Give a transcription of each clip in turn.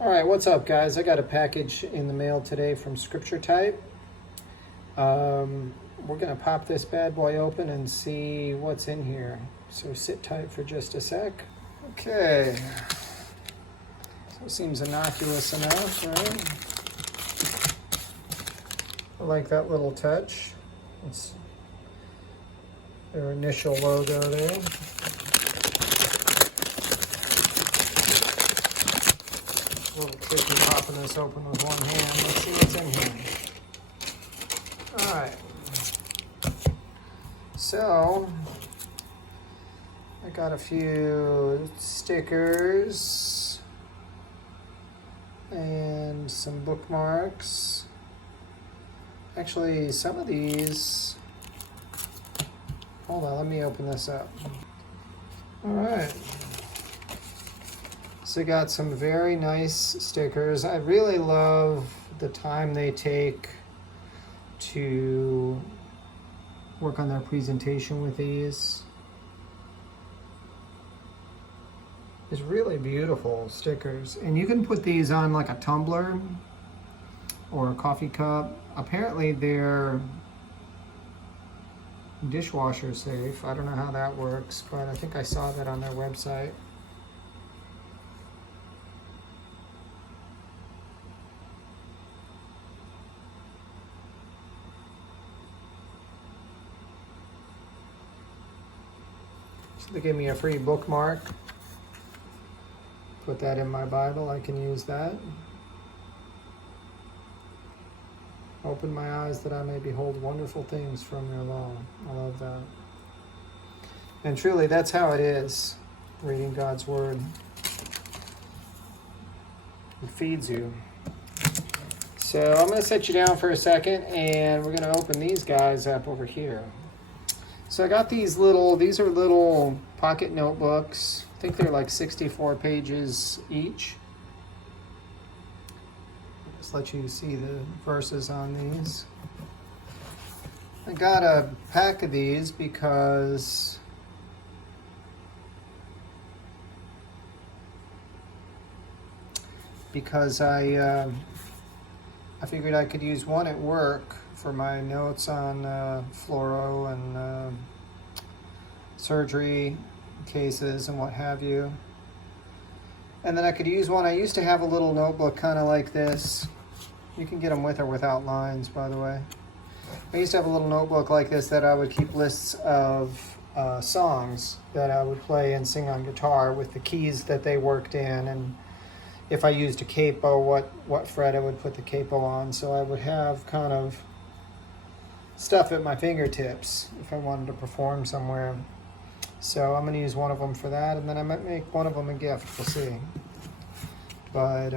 All right, what's up, guys? I got a package in the mail today from Scripture Type. We're gonna pop this bad boy open and see what's in here. So sit tight for just a sec. Okay, so it seems innocuous enough, right? I like that little touch. It's their initial logo there. A little tricky popping this open with one hand. Let's see what's in here. All right. So, I got a few stickers and some bookmarks. Actually, some of these, hold on, let me open this up. All right. So I got some very nice stickers. I really love the time they take to work on their presentation with these. It's really beautiful stickers. And you can put these on like a tumbler or a coffee cup. Apparently they're dishwasher safe. I don't know how that works, but I think I saw that on their website. So they gave me a free bookmark. Put that in my Bible, I can use that. Open my eyes that I may behold wonderful things from your law. I love that. And truly, that's how it is, reading God's Word. It feeds you. So I'm going to set you down for a second, and we're going to open these guys up over here. So I got these are little pocket notebooks. I think they're like 64 pages each. Just let you see the verses on these. I got a pack of these because I figured I could use one at work for my notes on fluoro and surgery cases and what have you. And then I could use one. I used to have a little notebook kind of like this. You can get them with or without lines, by the way. I used to have a little notebook like this that I would keep lists of songs that I would play and sing on guitar with the keys that they worked in, and if I used a capo, what fret I would put the capo on. So I would have kind of stuff at my fingertips if I wanted to perform somewhere. So I'm going to use one of them for that, and then I might make one of them a gift. We'll see. But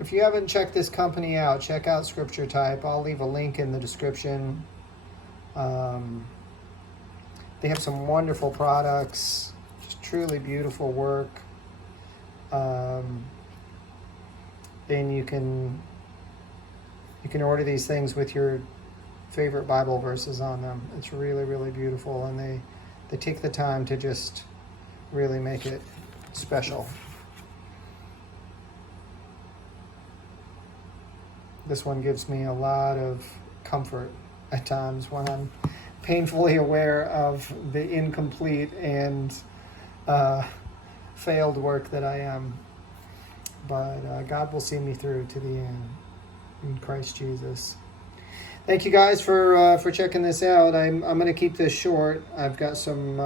if you haven't checked this company out, check out Scripture Type. I'll leave a link in the description. They have some wonderful products, just truly beautiful work. And you can order these things with your favorite Bible verses on them. It's really, really beautiful, and they take the time to just really make it special. This one gives me a lot of comfort at times when I'm painfully aware of the incomplete and failed work that I am. But God will see me through to the end in Christ Jesus. Thank you guys for checking this out. I'm going to keep this short. I've got some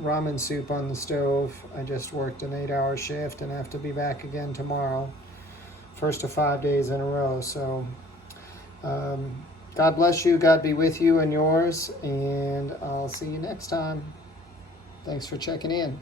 ramen soup on the stove. I just worked an 8-hour shift and I have to be back again tomorrow. First of 5 days in a row. So God bless you. God be with you and yours. And I'll see you next time. Thanks for checking in.